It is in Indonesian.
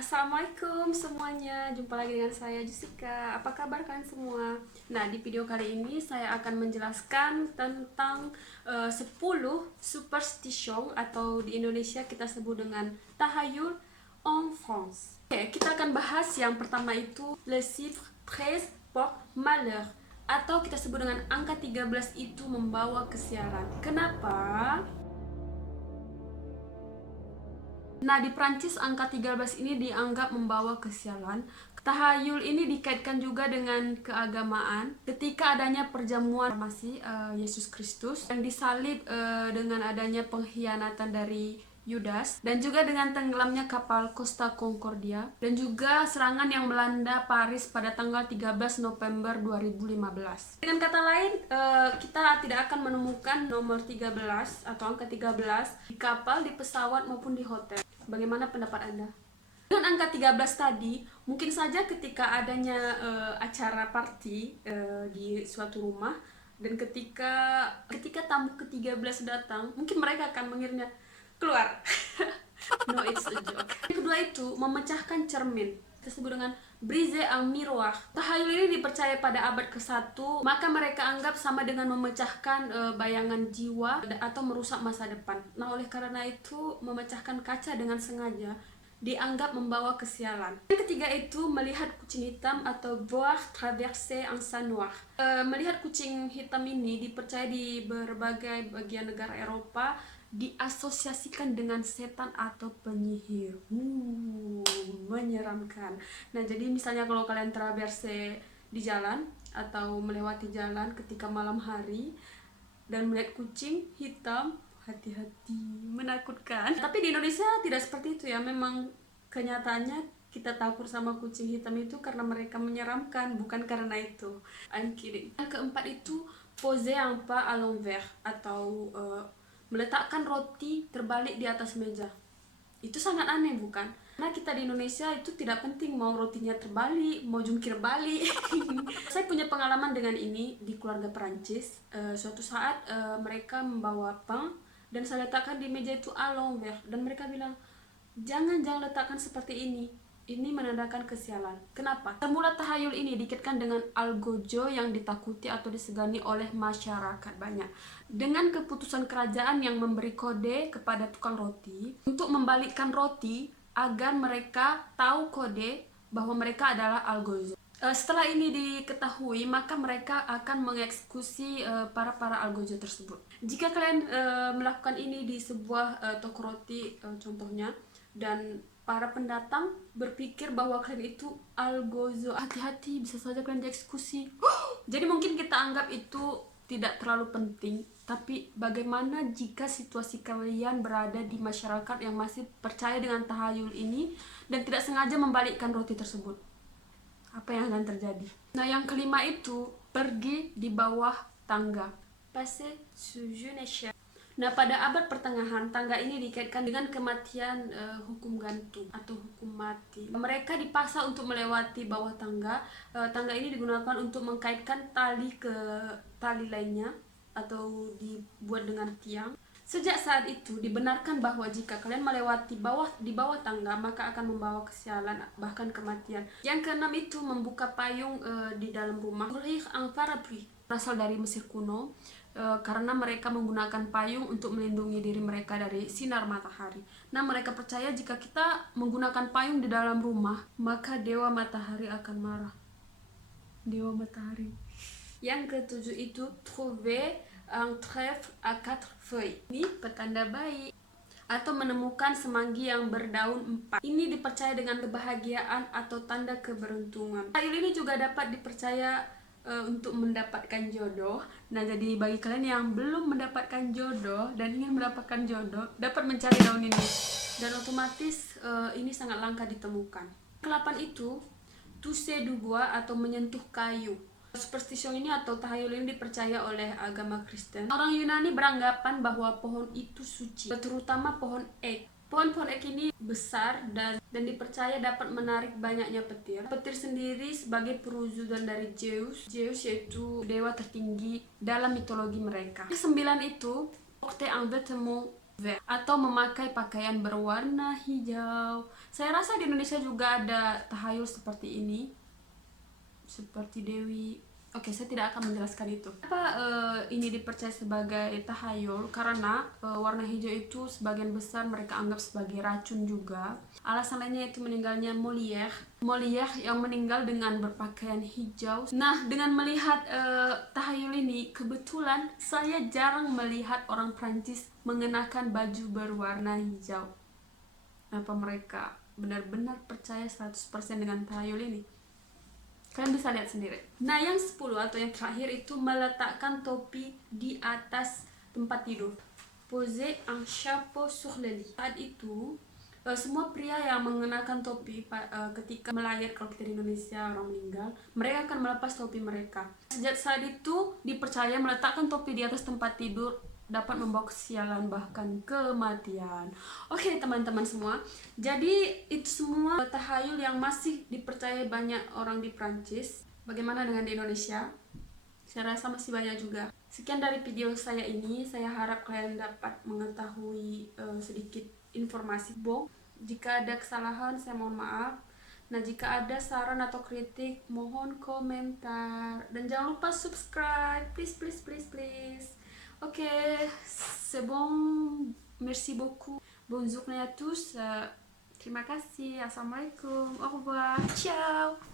Assalamualaikum semuanya, jumpa lagi dengan saya Jessica. Apa kabar kalian semua? Nah, di video kali ini saya akan menjelaskan tentang 10 superstition atau di Indonesia kita sebut dengan tahayul en France. Oke, kita akan bahas yang pertama itu le chiffre 13 porte malheur atau kita sebut dengan angka 13 itu membawa kesialan. Kenapa? Nah, di Prancis angka 13 ini dianggap membawa kesialan. Tahayul ini dikaitkan juga dengan keagamaan. Ketika adanya perjamuan Masih Yesus Kristus yang disalib dengan adanya pengkhianatan dari Yudas, dan juga dengan tenggelamnya kapal Costa Concordia, dan juga serangan yang melanda Paris pada tanggal 13 November 2015. Dengan kata lain, kita tidak akan menemukan nomor 13 atau angka 13 di kapal, di pesawat maupun di hotel. Bagaimana pendapat Anda? Dengan angka 13 tadi, mungkin saja ketika adanya acara party di suatu rumah, dan ketika tamu ke-13 datang, mungkin mereka akan mengirimnya keluar. No, it's a joke. Yang kedua itu memecahkan cermin, kita sebut dengan brise un miroir. Tahayul ini dipercaya pada abad ke-1, maka mereka anggap sama dengan memecahkan bayangan jiwa atau merusak masa depan. Nah, oleh karena itu memecahkan kaca dengan sengaja dianggap membawa kesialan. Yang ketiga itu melihat kucing hitam atau voir traverser un chat noir. Melihat kucing hitam ini dipercaya di berbagai bagian negara Eropa diasosiasikan dengan setan atau penyihir. Menyeramkan. Nah, jadi misalnya kalau kalian traverse di jalan atau melewati jalan ketika malam hari dan melihat kucing hitam, hati-hati, menakutkan. Tapi di Indonesia tidak seperti itu ya. Memang kenyataannya kita takut sama kucing hitam itu karena mereka menyeramkan, bukan karena itu. I'm kidding. Yang keempat itu poser un pain à l'envers atau meletakkan roti terbalik di atas meja. Itu sangat aneh, bukan? Karena kita di Indonesia itu tidak penting mau rotinya terbalik, mau jungkir balik. Saya punya pengalaman dengan ini di keluarga Perancis. Suatu saat mereka membawa pain dan saya letakkan di meja itu à l'envers, dan mereka bilang, jangan letakkan seperti ini. Ini menandakan kesialan. Kenapa? Semula tahayul ini dikaitkan dengan algojo yang ditakuti atau disegani oleh masyarakat banyak. Dengan keputusan kerajaan yang memberi kode kepada tukang roti untuk membalikkan roti agar mereka tahu kode bahwa mereka adalah algojo. Setelah ini diketahui, maka mereka akan mengeksekusi para algojo tersebut. Jika kalian melakukan ini di sebuah toko roti contohnya, dan para pendatang berpikir bahwa kalian itu algozo, hati-hati, bisa saja kalian dieksekusi. Jadi mungkin kita anggap itu tidak terlalu penting, tapi bagaimana jika situasi kalian berada di masyarakat yang masih percaya dengan tahayul ini dan tidak sengaja membalikkan roti tersebut? Apa yang akan terjadi? Nah, yang kelima itu pergi di bawah tangga, passer sous une échelle. Nah, pada abad pertengahan, tangga ini dikaitkan dengan kematian, hukum gantung atau hukum mati. Mereka dipaksa untuk melewati bawah tangga. Tangga ini digunakan untuk mengkaitkan tali ke tali lainnya atau dibuat dengan tiang. Sejak saat itu dibenarkan bahwa jika kalian melewati di bawah tangga, maka akan membawa kesialan, bahkan kematian. Yang keenam itu membuka payung di dalam rumah. Ouvrir un parapluie berasal dari Mesir kuno, karena mereka menggunakan payung untuk melindungi diri mereka dari sinar matahari. Nah, mereka percaya jika kita menggunakan payung di dalam rumah, maka dewa matahari akan marah. Dewa matahari. Yang ketujuh itu trouver un trèfle à quatre feuilles. Ini petanda baik, atau menemukan semanggi yang berdaun 4. Ini dipercaya dengan kebahagiaan atau tanda keberuntungan. Hal ini juga dapat dipercaya untuk mendapatkan jodoh. Nah, jadi bagi kalian yang belum mendapatkan jodoh dan ingin mendapatkan jodoh, dapat mencari daun ini, dan otomatis ini sangat langka ditemukan. Kelapan itu toucher du bois atau menyentuh kayu. Superstition ini atau tahayul ini dipercaya oleh agama Kristen. Orang Yunani beranggapan bahwa pohon itu suci, terutama pohon ek. Pohon-pohon ek ini besar dan dipercaya dapat menarik banyaknya petir. Petir sendiri sebagai perwujudan dari Zeus. Zeus yaitu dewa tertinggi dalam mitologi mereka. Yang 9 itu porter un vêtement atau memakai pakaian berwarna hijau. Saya rasa di Indonesia juga ada tahayul seperti ini, seperti Dewi. Oke, saya tidak akan menjelaskan itu. Apa ini dipercaya sebagai tahayul? Karena warna hijau itu sebagian besar mereka anggap sebagai racun juga. Alasan lainnya itu meninggalnya Molière. Molière yang meninggal dengan berpakaian hijau. Nah, dengan melihat tahayul ini, kebetulan saya jarang melihat orang Prancis mengenakan baju berwarna hijau. Apa mereka benar-benar percaya 100% dengan tahayul ini? Kalian bisa lihat sendiri. Nah, yang 10 atau yang terakhir itu meletakkan topi di atas tempat tidur. Poser un chapeau sur le lit. Saat itu, semua pria yang mengenakan topi ketika melayat, kalau kita di Indonesia orang meninggal, mereka akan melepas topi mereka. Sejak saat itu dipercaya meletakkan topi di atas tempat tidur dapat membawa kesialan bahkan kematian. Oke, teman-teman semua, jadi itu semua tahayul yang masih dipercaya banyak orang di Prancis. Bagaimana dengan di Indonesia? Saya rasa masih banyak juga. Sekian dari video saya ini. Saya harap kalian dapat mengetahui sedikit informasi bong. Jika ada kesalahan, saya mohon maaf. Nah, jika ada saran atau kritik, mohon komentar. Dan jangan lupa subscribe, please, please, please, please. Ok, c'est bon. Merci beaucoup. Bonne journée à tous. Terima kasih. Assalamualaikum. Au revoir. Ciao.